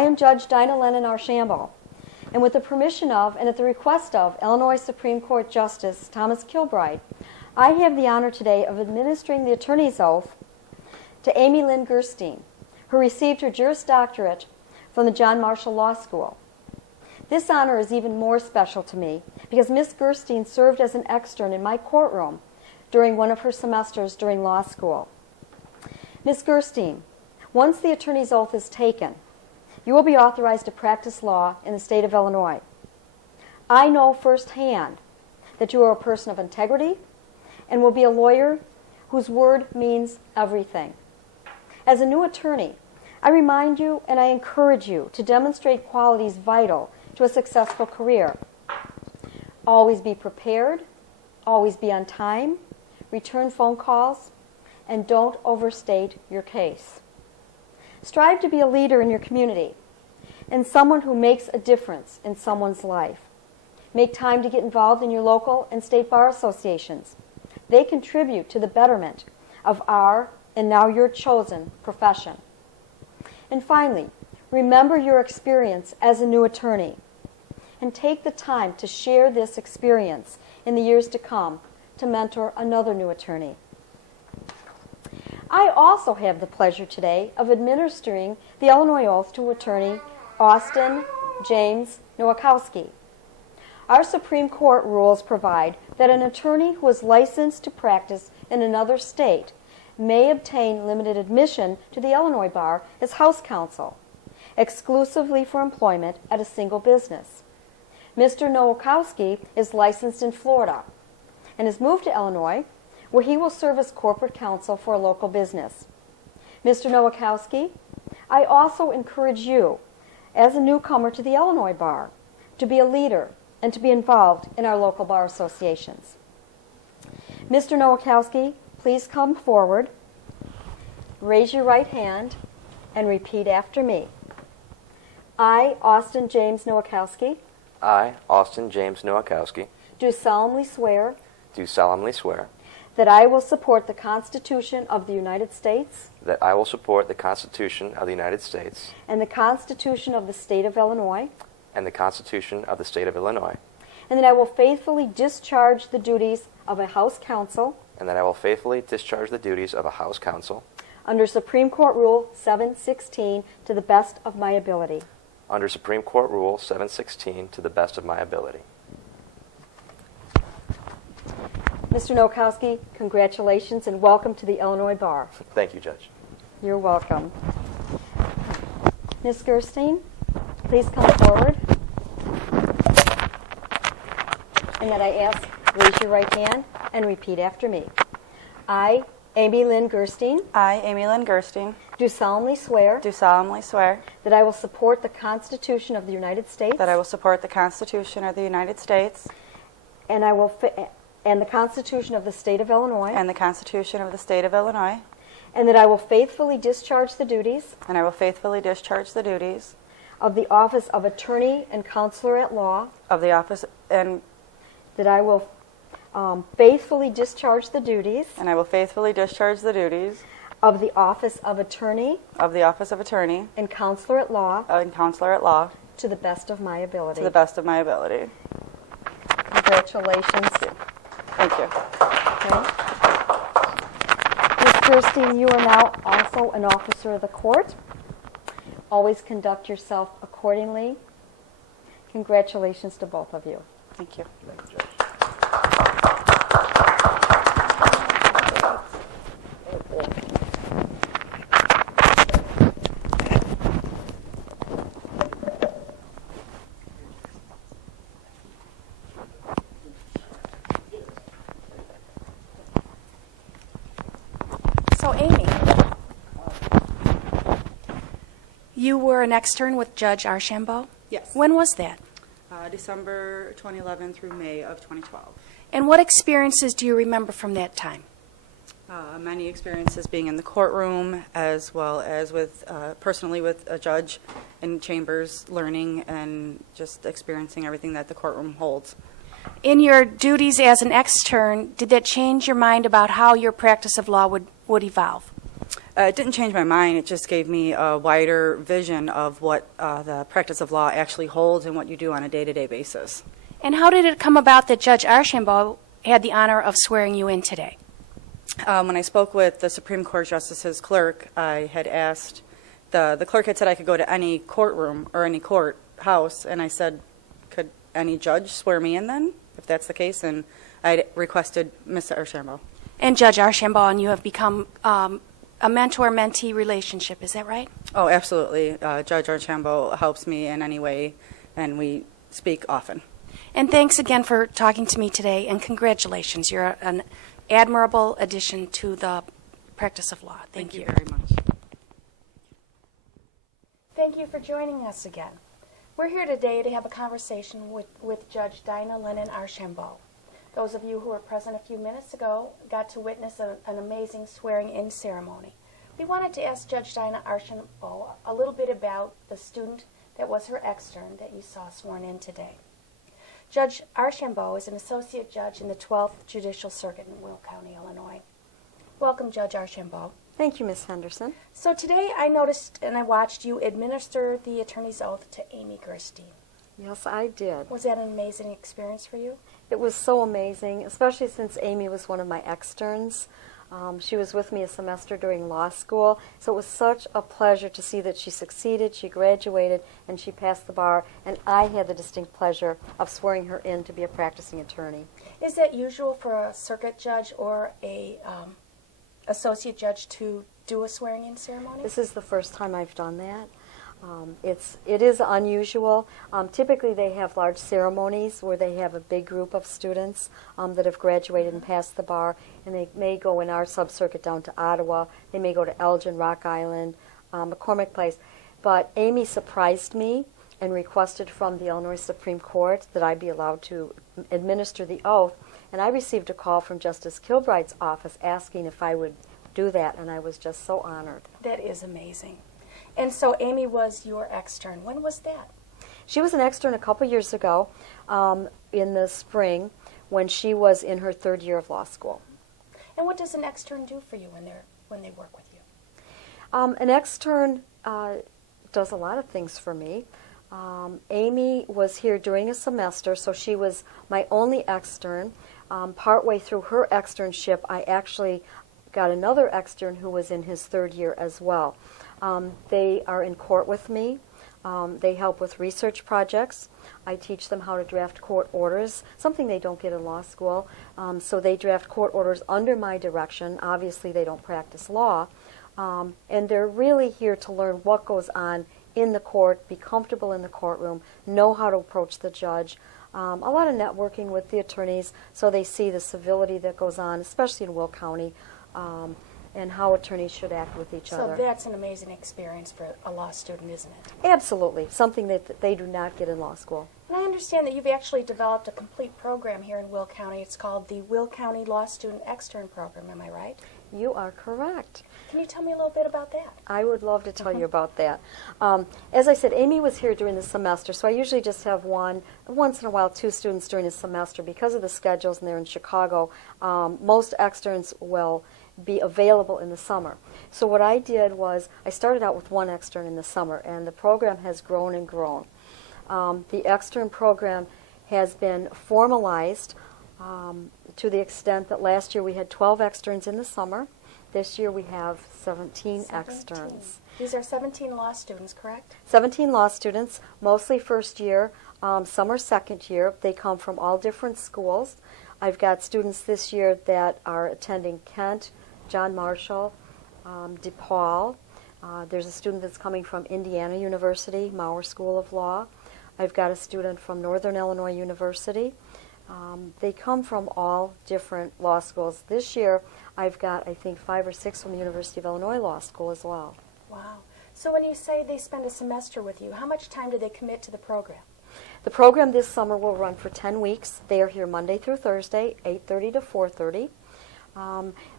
I am Judge Dinah Lennon Archambeault, and with the permission of and at the request of Illinois Supreme Court Justice Thomas Kilbride, I have the honor today of administering the attorney's oath to Amy Gerstein, who received her Juris Doctorate from the John Marshall Law School. This honor is even more special to me because Ms. Gerstein served as an extern in my courtroom during one of her semesters during law school. Ms. Gerstein, once the attorney's oath is taken, you will be authorized to practice law in the state of Illinois. I know firsthand that you are a person of integrity and will be a lawyer whose word means everything. As a new attorney, I remind you and I encourage you to demonstrate qualities vital to a successful career. Always be prepared, always be on time, return phone calls, and don't overstate your case. Strive to be a leader in your community and someone who makes a difference in someone's life. Make time to get involved in your local and state bar associations. They contribute to the betterment of our, and now your chosen, profession. And finally, remember your experience as a new attorney and take the time to share this experience in the years to come to mentor another new attorney. I also have the pleasure today of administering the Illinois oath to attorney Austin James Nowakowski. Our Supreme Court rules provide that an attorney who is licensed to practice in another state may obtain limited admission to the Illinois bar as house counsel, exclusively for employment at a single business. Mr. Nowakowski is licensed in Florida and has moved to Illinois, where he will serve as corporate counsel for a local business. Mr. Nowakowski, I also encourage you, as a newcomer to the Illinois bar, to be a leader and to be involved in our local bar associations. Mr. Nowakowski, please come forward, raise your right hand, and repeat after me. I, Austin James Nowakowski, I, Austin James Nowakowski, do solemnly swear that I will support the Constitution of the United States I will support the Constitution of the United States and the Constitution of the State of Illinois, and the Constitution of the State of Illinois, and that I will faithfully discharge the duties of a house counsel and that I will faithfully discharge the duties of a house counsel under Supreme Court Rule 716 to the best of my ability. under Supreme Court Rule 716 to the best of my ability. Mr. Nowakowski, congratulations and welcome to the Illinois Bar. Thank you, Judge. You're welcome. Ms. Gerstein, please come forward. And then I ask, raise your right hand and repeat after me. I, Amy Gerstein, I, Amy Gerstein, do solemnly swear that I will support the Constitution of the United States I will support the Constitution of the United States and the Constitution of the State of Illinois, and the Constitution of the State of Illinois, and that I will faithfully discharge the duties of the office of Attorney and Counselor at Law, of the office and that I will faithfully discharge the duties of the office of Attorney and Counselor at Law to the best of my ability. to the best of my ability. Congratulations. Thank you. Okay. Ms. Gerstein, you are now also an officer of the court. Always conduct yourself accordingly. Congratulations to both of you. Thank you. Thank you, Judge. You were an extern with Judge Archambeault? Yes. When was that? December 2011 through May of 2012. And what experiences do you remember from that time? Many experiences being in the courtroom, as well as with personally with a judge in chambers, learning and just experiencing everything that the courtroom holds. In your duties as an extern, did that change your mind about how your practice of law would evolve? It didn't change my mind. It just gave me a wider vision of what the practice of law actually holds and what you do on a day-to-day basis. And how did it come about that Judge Archambeault had the honor of swearing you in today? When I spoke with the Supreme Court Justice's clerk, I had asked, the clerk had said I could go to any courtroom or any courthouse, and I said, could any judge swear me in then, if that's the case? And I requested Mr. Archambeault. And Judge Archambeault and you have become a mentor-mentee relationship, is that right? Oh, absolutely. Judge Archambeault helps me in any way, and we speak often. And thanks again for talking to me today, and congratulations. You're an admirable addition to the practice of law. Thank you very much. Thank you for joining us again. We're here today to have a conversation with Judge Dinah Lennon Archambeault. Those of you who were present a few minutes ago got to witness an amazing swearing-in ceremony. We wanted to ask Judge Dinah Archambeault a little bit about the student that was her extern that you saw sworn in today. Judge Archambeault is an associate judge in the 12th Judicial Circuit in Will County, Illinois. Welcome, Judge Archambeault. Thank you, Ms. Henderson. So today I noticed and I watched you administer the attorney's oath to Amy Gerstein. Yes, I did. Was that an amazing experience for you? It was so amazing, especially since Amy was one of my externs. She was with me a semester during law school, so it was such a pleasure to see that she succeeded, she graduated, and she passed the bar, and I had the distinct pleasure of swearing her in to be a practicing attorney. Is that usual for a circuit judge or a associate judge to do a swearing-in ceremony? This is the first time I've done that. It is unusual. Typically they have large ceremonies where they have a big group of students that have graduated and passed the bar, and they may go in our sub-circuit down to Ottawa. They may go to Elgin, Rock Island, McCormick Place. But Amy surprised me and requested from the Illinois Supreme Court that I be allowed to administer the oath, and I received a call from Justice Kilbride's office asking if I would do that, and I was just so honored. That is amazing. And so Amy was your extern. When was that? She was an extern a couple years ago in the spring when she was in her third year of law school. And what does an extern do for you when they work with you? An extern does a lot of things for me. Amy was here during a semester, so she was my only extern. Partway through her externship, I actually got another extern who was in his third year as well. They are in court with me. They help with research projects. I teach them how to draft court orders, something they don't get in law school. So they draft court orders under my direction. Obviously, they don't practice law. And they're really here to learn what goes on in the court, be comfortable in the courtroom, know how to approach the judge. A lot of networking with the attorneys so they see the civility that goes on, especially in Will County, and how attorneys should act with each other. So that's an amazing experience for a law student, isn't it? Absolutely. Something that they do not get in law school. And I understand that you've actually developed a complete program here in Will County. It's called the Will County Law Student Extern Program. Am I right? You are correct. Can you tell me a little bit about that? I would love to tell you about that. As I said, Amy was here during the semester, so I usually just have once in a while, two students during the semester. Because of the schedules and they're in Chicago, most externs will be available in the summer. So what I did was I started out with one extern in the summer, and the program has grown and grown. The extern program has been formalized to the extent that last year we had 12 externs in the summer. This year we have 17 externs. These are 17 law students, correct? 17 law students, mostly first year, some are second year. They come from all different schools. I've got students this year that are attending Kent, John Marshall, DePaul. There's a student that's coming from Indiana University, Maurer School of Law. I've got a student from Northern Illinois University. They come from all different law schools. This year, I've got, I think, 5 or 6 from the University of Illinois Law School as well. Wow. So when you say they spend a semester with you, how much time do they commit to the program? The program this summer will run for 10 weeks. They are here Monday through Thursday, 8:30 to 4:30.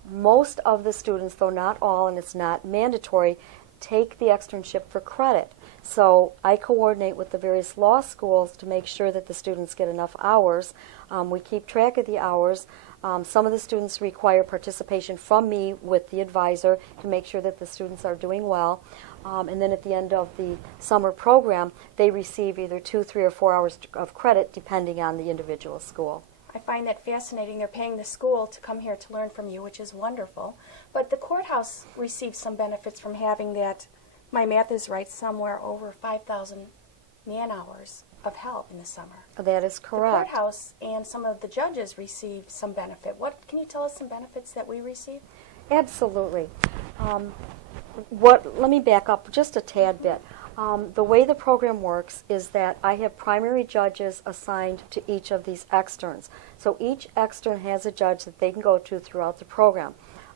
Most of the students, though not all, and it's not mandatory, take the externship for credit. So I coordinate with the various law schools to make sure that the students get enough hours. We keep track of the hours. Some of the students require participation from me with the advisor to make sure that the students are doing well. And then at the end of the summer program, they receive either 2, 3, or 4 hours of credit depending on the individual school. I find that fascinating. They're paying the school to come here to learn from you, which is wonderful. But the courthouse receives some benefits from having that, my math is right, somewhere over 5,000 man-hours of help in the summer. That is correct. The courthouse and some of the judges receive some benefit. Can you tell us some benefits that we receive? Absolutely. Let me back up just a tad bit. The way the program works is that I have primary judges assigned to each of these externs. So each extern has a judge that they can go to throughout the program.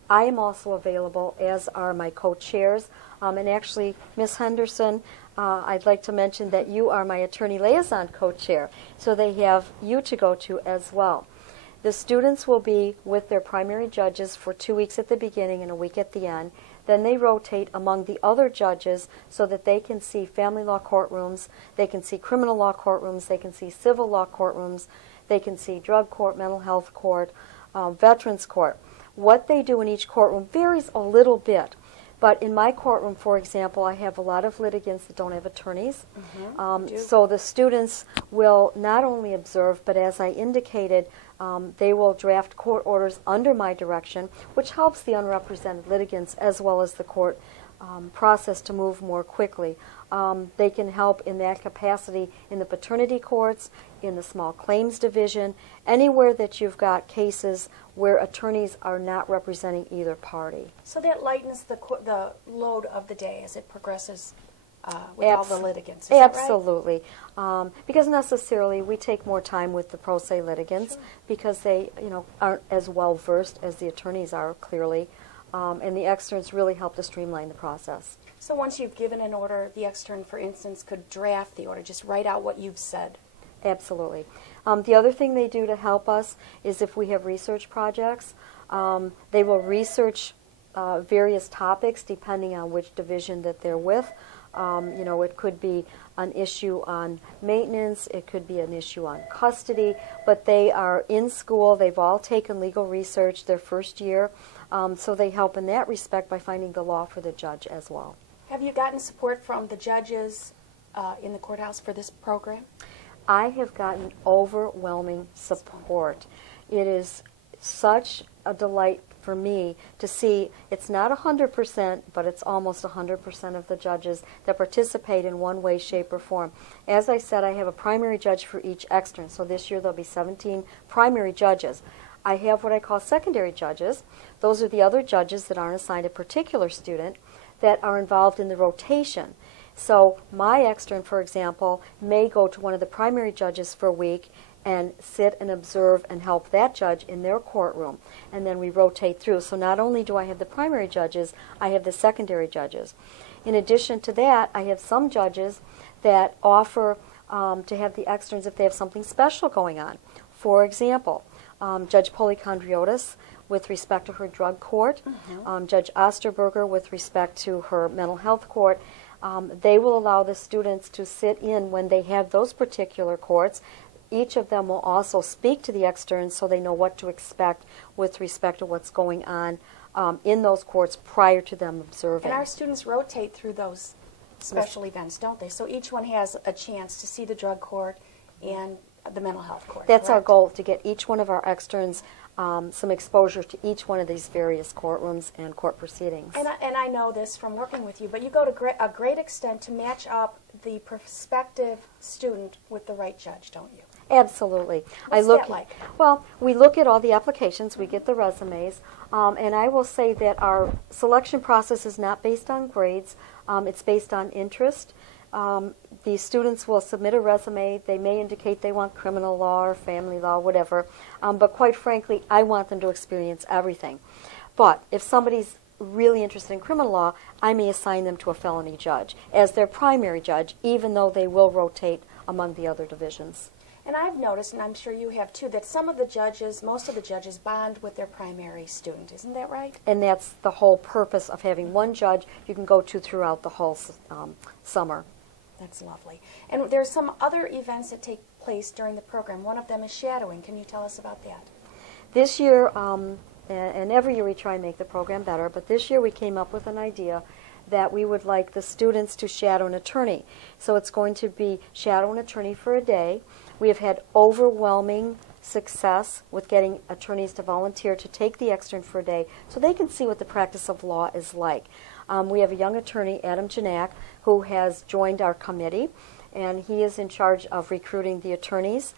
I am also available, as are my co-chairs. And actually, Ms. Henderson, I'd like to mention that you are my attorney liaison co-chair. So they have you to go to as well. The students will be with their primary judges for 2 weeks at the beginning and a week at the end. Then they rotate among the other judges so that they can see family law courtrooms, they can see criminal law courtrooms, they can see civil law courtrooms, they can see drug court, mental health court, veterans court. What they do in each courtroom varies a little bit. But in my courtroom, for example, I have a lot of litigants that don't have attorneys. So the students will not only observe, but as I indicated, they will draft court orders under my direction, which helps the unrepresented litigants as well as the court process to move more quickly. They can help in that capacity in the paternity courts, in the small claims division, anywhere that you've got cases where attorneys are not representing either party. So that lightens the load of the day as it progresses with all the litigants. Is that right? Absolutely. Because necessarily we take more time with the pro se litigants because they aren't as well versed as the attorneys are, clearly. And the externs really help to streamline the process. So once you've given an order, the extern, for instance, could draft the order, just write out what you've said. Absolutely. The other thing they do to help us is if we have research projects, they will research various topics depending on which division that they're with. It could be an issue on maintenance, it could be an issue on custody, but they are in school, they've all taken legal research their first year, so they help in that respect by finding the law for the judge as well. Have you gotten support from the judges in the courthouse for this program? I have gotten overwhelming support. It is such a delight for me to see it's not 100%, but it's almost 100% of the judges that participate in one way, shape, or form. As I said, I have a primary judge for each extern, so this year there'll be 17 primary judges. I have what I call secondary judges. Those are the other judges that aren't assigned a particular student that are involved in the rotation. So my extern, for example, may go to one of the primary judges for a week and sit and observe and help that judge in their courtroom. And then we rotate through. So not only do I have the primary judges, I have the secondary judges. In addition to that, I have some judges that offer to have the externs if they have something special going on. For example, Judge Polychondriotis with respect to her drug court, Judge Osterberger with respect to her mental health court. They will allow the students to sit in when they have those particular courts. Each of them will also speak to the externs so they know what to expect with respect to what's going on in those courts prior to them observing. And our students rotate through those special events, don't they? So each one has a chance to see the drug court and the mental health court. That's our correct? goal, to get each one of our externs some exposure to each one of these various courtrooms and court proceedings. And I know this from working with you, but you go to a great extent to match up the prospective student with the right judge, don't you? Absolutely. What's that like? Well, we look at all the applications, we get the resumes, and I will say that our selection process is not based on grades, it's based on interest. The students will submit a resume. They may indicate they want criminal law or family law, whatever, but quite frankly, I want them to experience everything. But if somebody's really interested in criminal law, I may assign them to a felony judge as their primary judge, even though they will rotate among the other divisions. And I've noticed, and I'm sure you have too, that some of the judges, most of the judges, bond with their primary student. Isn't that right? And that's the whole purpose of having one judge you can go to throughout the whole summer. That's lovely. And there's some other events that take place during the program. One of them is shadowing. Can you tell us about that? This year, and every year we try and make the program better, but this year we came up with an idea that we would like the students to shadow an attorney. So it's going to be shadow an attorney for a day. We have had overwhelming success with getting attorneys to volunteer to take the extern for a day so they can see what the practice of law is like. We have a young attorney, Adam Janak, who has joined our committee, and he is in charge of recruiting the attorneys.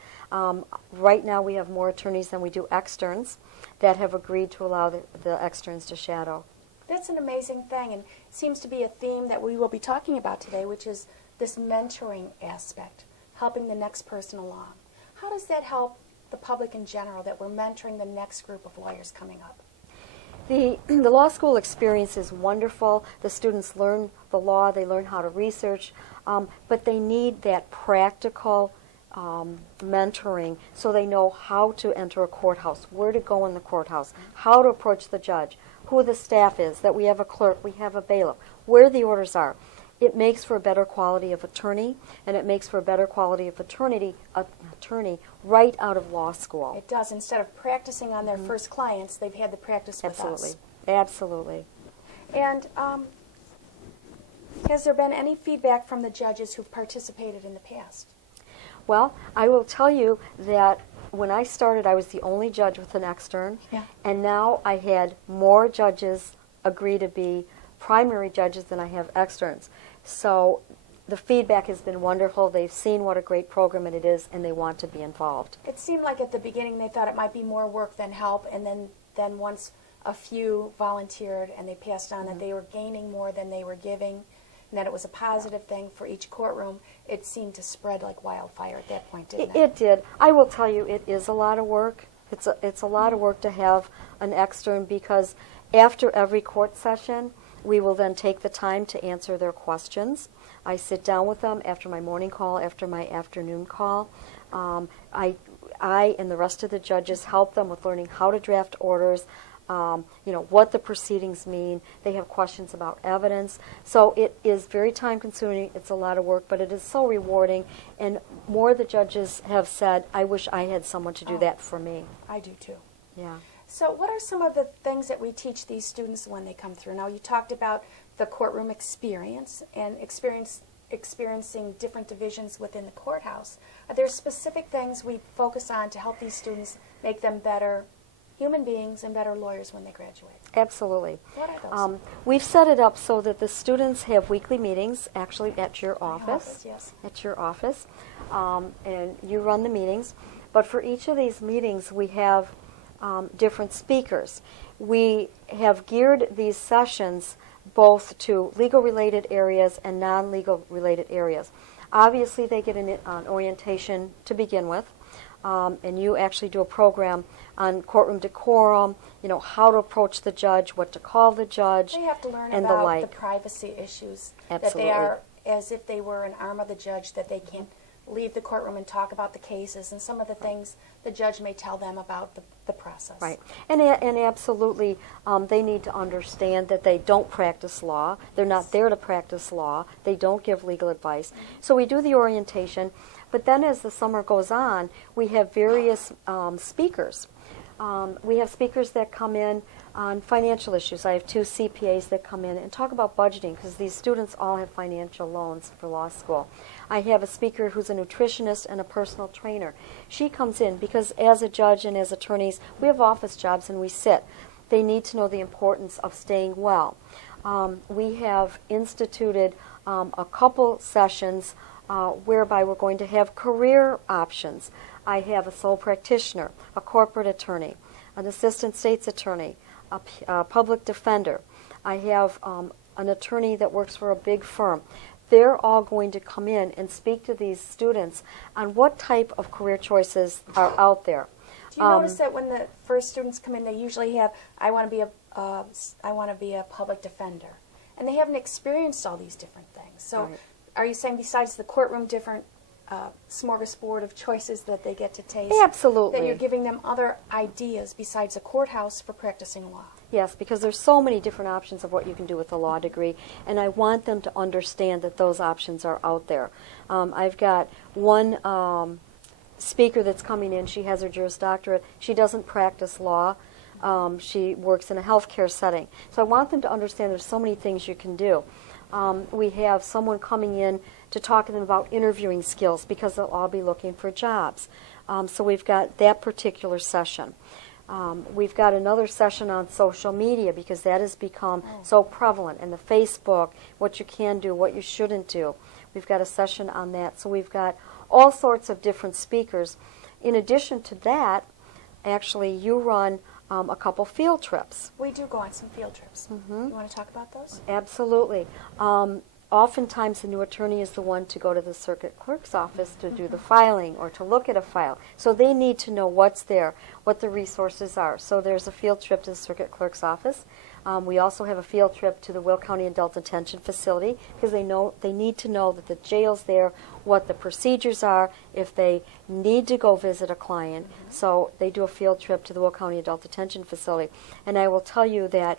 Right now we have more attorneys than we do externs that have agreed to allow the externs to shadow. That's an amazing thing, and it seems to be a theme that we will be talking about today, which is this mentoring aspect, helping the next person along. How does that help the public in general, that we're mentoring the next group of lawyers coming up? The law school experience is wonderful. The students learn the law, they learn how to research, but they need that practical mentoring so they know how to enter a courthouse, where to go in the courthouse, how to approach the judge, who the staff is, that we have a clerk, we have a bailiff, where the orders are. It makes for a better quality of attorney, and it makes for a better quality of attorney right out of law school. It does. Instead of practicing on their first clients, they've had the practice with Absolutely. us. Absolutely. And has there been any feedback from the judges who've participated in the past? Well, I will tell you that when I started, I was the only judge with an extern, Yeah. and now I had more judges agree to be primary judges than I have externs. So the feedback has been wonderful. They've seen what a great program it is, and they want to be involved. It seemed like at the beginning they thought it might be more work than help, and then once a few volunteered and they passed on that they were gaining more than they were giving, and that it was a positive thing for each courtroom, it seemed to spread like wildfire at that point, didn't it? It did. I will tell you, it is a lot of work. It's a lot of work to have an extern, because after every court session, we will then take the time to answer their questions. I sit down with them after my morning call, after my afternoon call. I and the rest of the judges help them with learning how to draft orders, what the proceedings mean. They have questions about evidence. So it is very time consuming. It's a lot of work, but it is so rewarding. And more of the judges have said, I wish I had someone to do that for me. I do too. Yeah. So what are some of the things that we teach these students when they come through? Now, you talked about the courtroom experience and experiencing different divisions within the courthouse. Are there specific things we focus on to help these students make them better human beings and better lawyers when they graduate? Absolutely. What are those? We've set it up so that the students have weekly meetings, actually at your My office. yes. At your office. And you run the meetings. But for each of these meetings, we have different speakers. We have geared these sessions both to legal-related areas and non-legal related areas. Obviously, they get an orientation to begin with, and you actually do a program on courtroom decorum, how to approach the judge, what to call the judge, They have to learn and about the like. the privacy issues, Absolutely. that they are as if they were an arm of the judge, that they can't leave the courtroom and talk about the cases and some of the things the judge may tell them about the process. Right. And absolutely, they need to understand that they don't practice law. They're not there to practice law. They don't give legal advice. So we do the orientation, but then as the summer goes on, we have various speakers. We have speakers that come in on financial issues. I have 2 CPAs that come in and talk about budgeting, because these students all have financial loans for law school. I have a speaker who's a nutritionist and a personal trainer. She comes in because as a judge and as attorneys, we have office jobs and we sit. They need to know the importance of staying well. We have instituted a couple sessions whereby we're going to have career options. I have a sole practitioner, a corporate attorney, an assistant state's attorney, a public defender. I have an attorney that works for a big firm. They're all going to come in and speak to these students on what type of career choices are out there. Do you notice that when the first students come in, they usually have, I want to be a public defender, and they haven't experienced all these different things. So, Right. are you saying besides the courtroom, different smorgasbord of choices that they get to taste? Absolutely. That you're giving them other ideas besides a courthouse for practicing law. Yes, because there's so many different options of what you can do with a law degree, and I want them to understand that those options are out there. I've got one speaker that's coming in. She has her Juris Doctorate. She doesn't practice law. She works in a healthcare setting. So I want them to understand there's so many things you can do. We have someone coming in to talk to them about interviewing skills because they'll all be looking for jobs. So we've got that particular session. We've got another session on social media because that has become so prevalent, and the Facebook, what you can do, what you shouldn't do. We've got a session on that. So we've got all sorts of different speakers. In addition to that, actually you run a couple field trips. We do go on some field trips. You want to talk about those? Absolutely. Oftentimes the new attorney is the one to go to the circuit clerk's office to do the filing or to look at a file. So they need to know what's there, what the resources are. So there's a field trip to the circuit clerk's office. We also have a field trip to the Will County Adult Detention Facility because they need to know that the jail's there, what the procedures are, if they need to go visit a client. So they do a field trip to the Will County Adult Detention Facility. And I will tell you that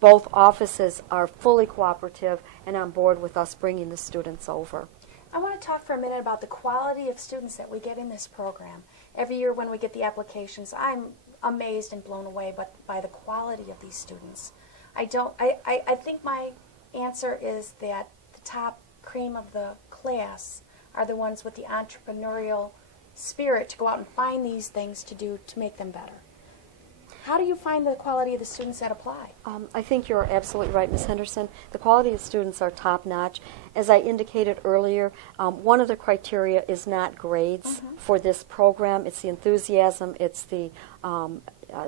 both offices are fully cooperative and on board with us bringing the students over. I want to talk for a minute about the quality of students that we get in this program. Every year when we get the applications, I'm amazed and blown away by the quality of these students. I think my answer is that the top cream of the class are the ones with the entrepreneurial spirit to go out and find these things to do to make them better. How do you find the quality of the students that apply? I think you're absolutely right, Ms. Henderson. The quality of students are top-notch. As I indicated earlier, one of the criteria is not grades for this program. It's the enthusiasm, it's the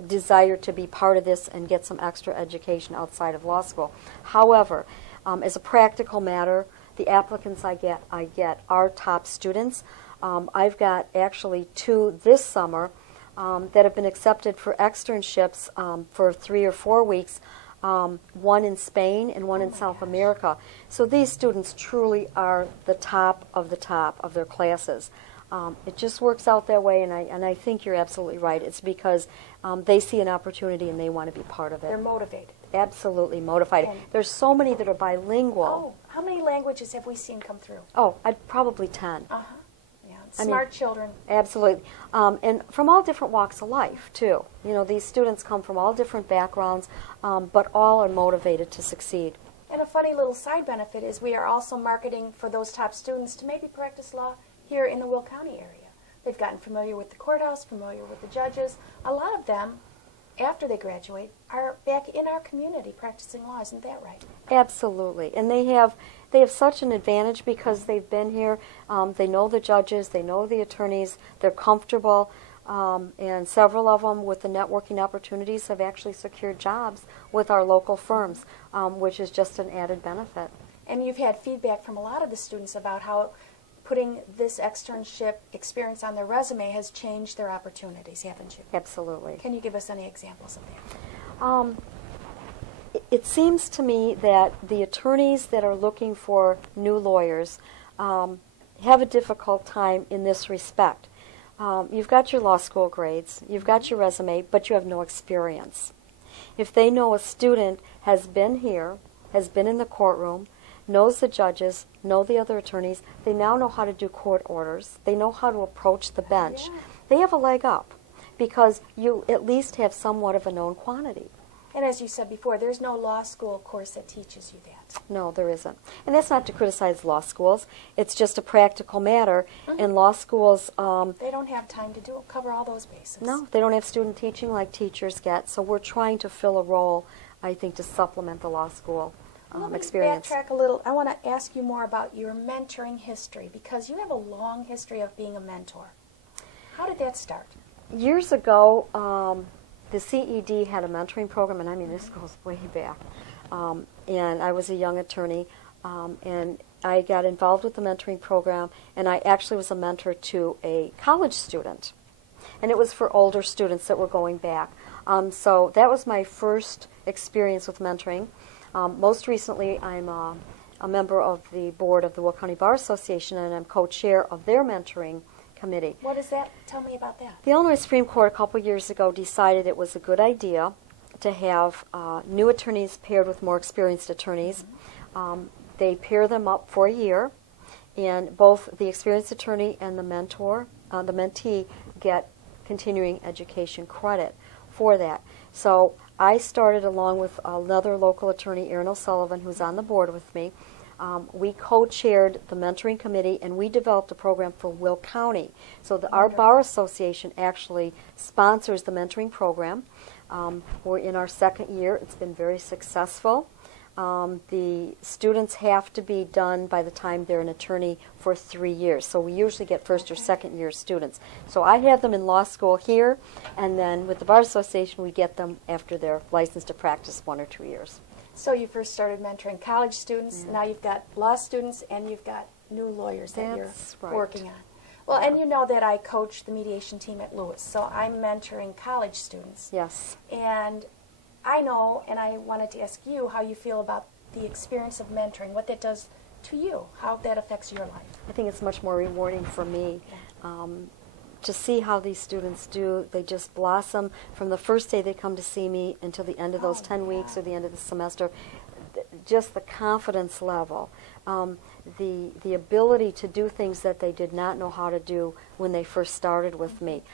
desire to be part of this and get some extra education outside of law school. However, as a practical matter, the applicants I get are top students. I've got actually 2 this summer that have been accepted for externships for 3 or 4 weeks, one in Spain and one in South America. So these students truly are the top of their classes. It just works out that way, and I think you're absolutely right. It's because they see an opportunity and they want to be part of it. They're motivated. Absolutely motivated. There's so many that are bilingual. Oh, how many languages have we seen come through? Oh, probably 10. Smart children. Absolutely. And from all different walks of life, too. You know, these students come from all different backgrounds, but all are motivated to succeed. And a funny little side benefit is we are also marketing for those top students to maybe practice law here in the Will County area. They've gotten familiar with the courthouse, familiar with the judges. A lot of them, after they graduate, are back in our community practicing law. Isn't that right? Absolutely. And they have such an advantage because they've been here. They know the judges, they know the attorneys, they're comfortable, and several of them with the networking opportunities have actually secured jobs with our local firms, which is just an added benefit. And you've had feedback from a lot of the students about how putting this externship experience on their resume has changed their opportunities, haven't you? Absolutely. Can you give us any examples of that? It seems to me that the attorneys that are looking for new lawyers have a difficult time in this respect. You've got your law school grades, you've got your resume, but you have no experience. If they know a student has been here, has been in the courtroom, knows the judges, know the other attorneys, they now know how to do court orders, they know how to approach the bench. Yeah. They have a leg up because you at least have somewhat of a known quantity. And as you said before, there's no law school course that teaches you that. No, there isn't. And that's not to criticize law schools. It's just a practical matter. In law schools... they don't have time to cover all those bases. No, they don't have student teaching like teachers get. So we're trying to fill a role, I think, to supplement the law school experience. Let me backtrack a little. I want to ask you more about your mentoring history because you have a long history of being a mentor. How did that start? Years ago, the CED had a mentoring program, and I mean, this goes way back. And I was a young attorney, and I got involved with the mentoring program, and I actually was a mentor to a college student. and it was for older students that were going back. So that was my first experience with mentoring. Most recently, I'm a member of the board of the Will County Bar Association, and I'm co-chair of their mentoring committee. What is that? Tell me about that. The Illinois Supreme Court a couple years ago decided it was a good idea to have new attorneys paired with more experienced attorneys. They pair them up for a year, and both the experienced attorney and the mentee get continuing education credit for that. So I started along with another local attorney, Erin O'Sullivan, who's on the board with me. We co-chaired the mentoring committee, and we developed a program for Will County. So our Bar Association actually sponsors the mentoring program. We're in our second year. It's been very successful. The students have to be done by the time they're an attorney for 3 years. So we usually get first or second year students. So I have them in law school here, and then with the Bar Association we get them after they're licensed to practice 1 or 2 years. So you first started mentoring college students, now you've got law students, and you've got new lawyers that That's you're right. working on. Well, and you know that I coach the mediation team at Lewis, so I'm mentoring college students. Yes. And I know, and I wanted to ask you how you feel about the experience of mentoring, what that does to you, how that affects your life. I think it's much more rewarding for me to see how these students do. They just blossom from the first day they come to see me until the end of those 10 weeks or the end of the semester. Just the confidence level, the ability to do things that they did not know how to do when they first started with me.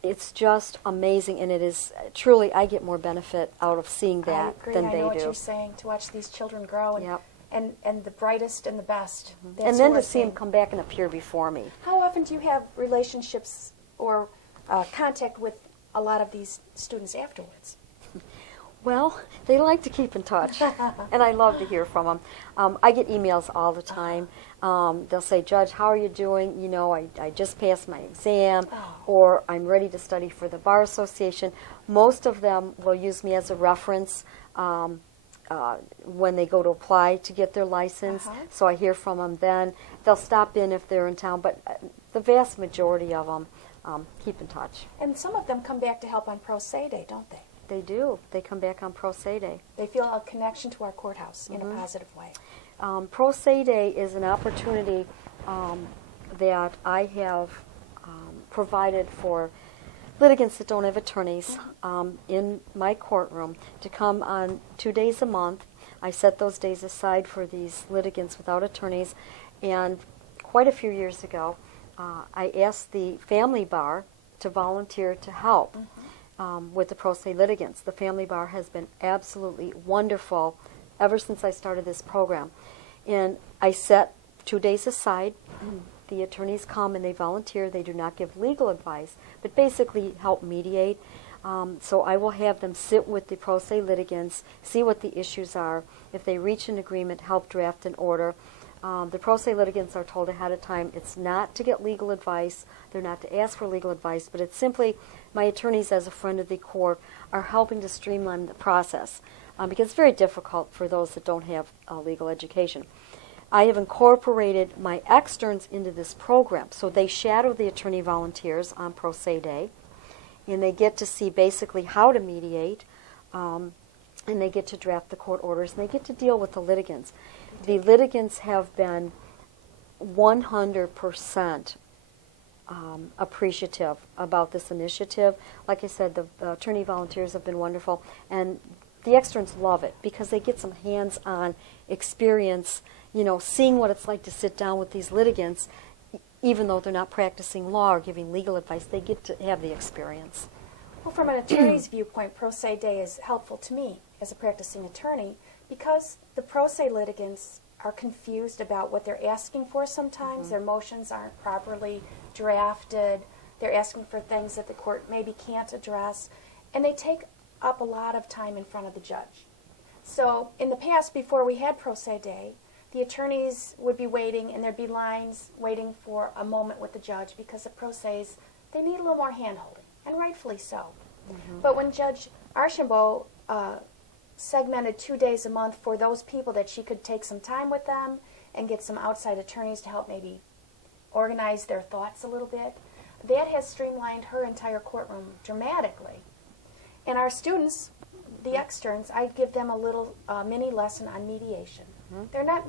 It's just amazing, and it is truly, I get more benefit out of seeing that I agree. than I they know do. what you're saying, to watch these children grow and, Yep. and the brightest and the best. That's And then who we're to see them seeing. come back and appear before me. How often do you have relationships or contact with a lot of these students afterwards? Well, they like to keep in touch, and I love to hear from them. I get emails all the time. They'll say, Judge, how are you doing? You know, I just passed my exam, or I'm ready to study for the Bar Association. Most of them will use me as a reference when they go to apply to get their license, so I hear from them then. They'll stop in if they're in town, but the vast majority of them keep in touch. And some of them come back to help on Pro Se Day, don't they? They do. They come back on Pro Se Day. They feel a connection to our courthouse in a positive way. Pro Se Day is an opportunity that I have provided for litigants that don't have attorneys in my courtroom to come on 2 days a month. I set those days aside for these litigants without attorneys, and quite a few years ago I asked the family bar to volunteer to help with the pro se litigants. The family bar has been absolutely wonderful ever since I started this program. And I set 2 days aside. The attorneys come and they volunteer. They do not give legal advice, but basically help mediate. So I will have them sit with the pro se litigants, see what the issues are. If they reach an agreement, help draft an order. The pro se litigants are told ahead of time it's not to get legal advice, they're not to ask for legal advice, but it's simply my attorneys, as a friend of the court, are helping to streamline the process because it's very difficult for those that don't have legal education. I have incorporated my externs into this program, so they shadow the attorney volunteers on Pro Se Day, and they get to see basically how to mediate, and they get to draft the court orders, and they get to deal with the litigants. The litigants have been 100% appreciative about this initiative. Like I said, the attorney volunteers have been wonderful, and the externs love it because they get some hands-on experience, you know, seeing what it's like to sit down with these litigants, even though they're not practicing law or giving legal advice. They get to have the experience. Well, from an attorney's viewpoint, Pro Se Day is helpful to me as a practicing attorney because the pro se litigants are confused about what they're asking for sometimes. Their motions aren't properly drafted. They're asking for things that the court maybe can't address, and they take up a lot of time in front of the judge. So in the past, before we had Pro Se Day, the attorneys would be waiting, and there'd be lines waiting for a moment with the judge because the pro ses, they need a little more hand-holding, and rightfully so. But when Judge Archambeault segmented 2 days a month for those people that she could take some time with them and get some outside attorneys to help maybe organize their thoughts a little bit, that has streamlined her entire courtroom dramatically. And our students, the externs, I give them a little mini lesson on mediation. They're not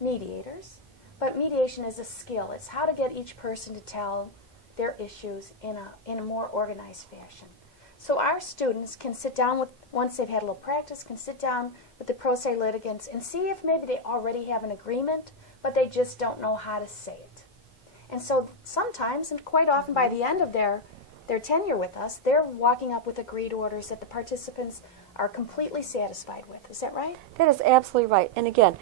mediators, but mediation is a skill. It's how to get each person to tell their issues in a more organized fashion. So our students can sit down with, once they've had a little practice, can sit down with the pro se litigants and see if maybe they already have an agreement, but they just don't know how to say it. And so sometimes, and quite often by the end of their tenure with us, they're walking up with agreed orders that the participants are completely satisfied with. Is that right? That is absolutely right. And again,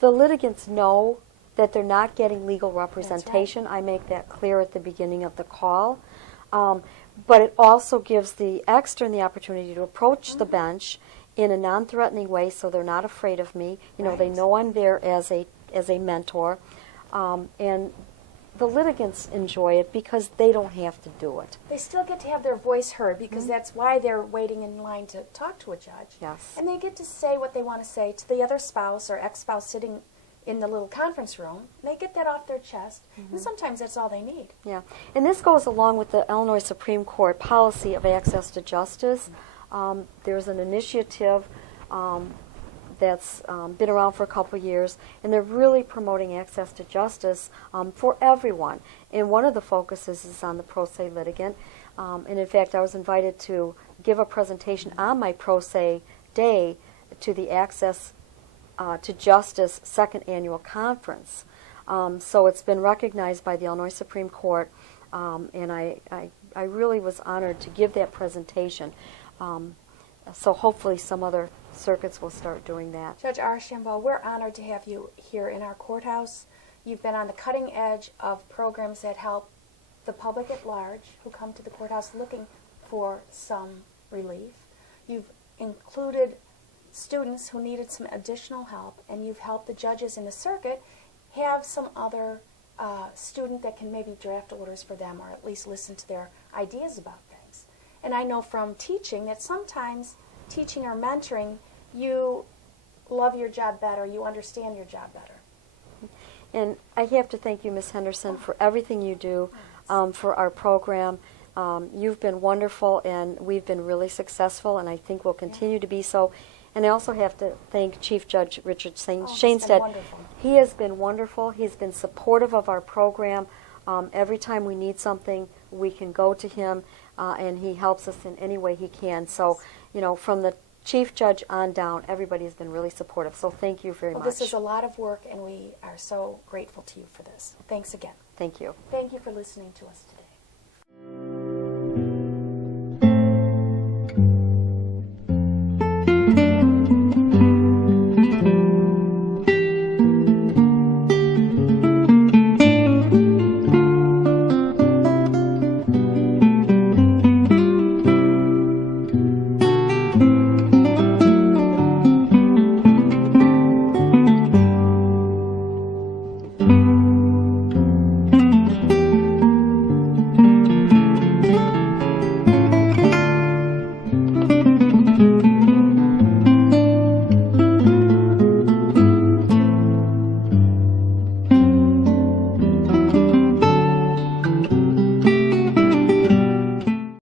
the litigants know that they're not getting legal representation. I make that clear at the beginning of the call. But it also gives the extern the opportunity to approach the bench in a non-threatening way, so they're not afraid of me. You know, they know I'm there as a mentor. And the litigants enjoy it because they don't have to do it. They still get to have their voice heard because that's why they're waiting in line to talk to a judge. Yes. And they get to say what they want to say to the other spouse or ex-spouse sitting in the little conference room. They get that off their chest, and sometimes that's all they need. Yeah, and this goes along with the Illinois Supreme Court policy of access to justice. There's an initiative that's been around for a couple of years, and they're really promoting access to justice for everyone. And one of the focuses is on the pro se litigant. And in fact, I was invited to give a presentation on my pro se day to the Access to Justice Second Annual Conference. So it's been recognized by the Illinois Supreme Court, and I really was honored to give that presentation. So hopefully some other circuits will start doing that. Judge Archambeault, we're honored to have you here in our courthouse. You've been on the cutting edge of programs that help the public at large who come to the courthouse looking for some relief. You've included students who needed some additional help, and you've helped the judges in the circuit have some other student that can maybe draft orders for them or at least listen to their ideas about things. And I know from teaching that sometimes teaching or mentoring, you love your job better, you understand your job better. And I have to thank you, Ms. Henderson, for everything you do for our program. You've been wonderful, and we've been really successful, and I think we'll continue to be so. And I also have to thank Chief Judge Richard Shainstead. He has been wonderful. He's been supportive of our program. Every time we need something, we can go to him, and he helps us in any way he can. So, you know, from the Chief Judge on down, everybody has been really supportive. So thank you very much. This is a lot of work, and we are so grateful to you for this. Thanks again. Thank you. Thank you for listening to us today.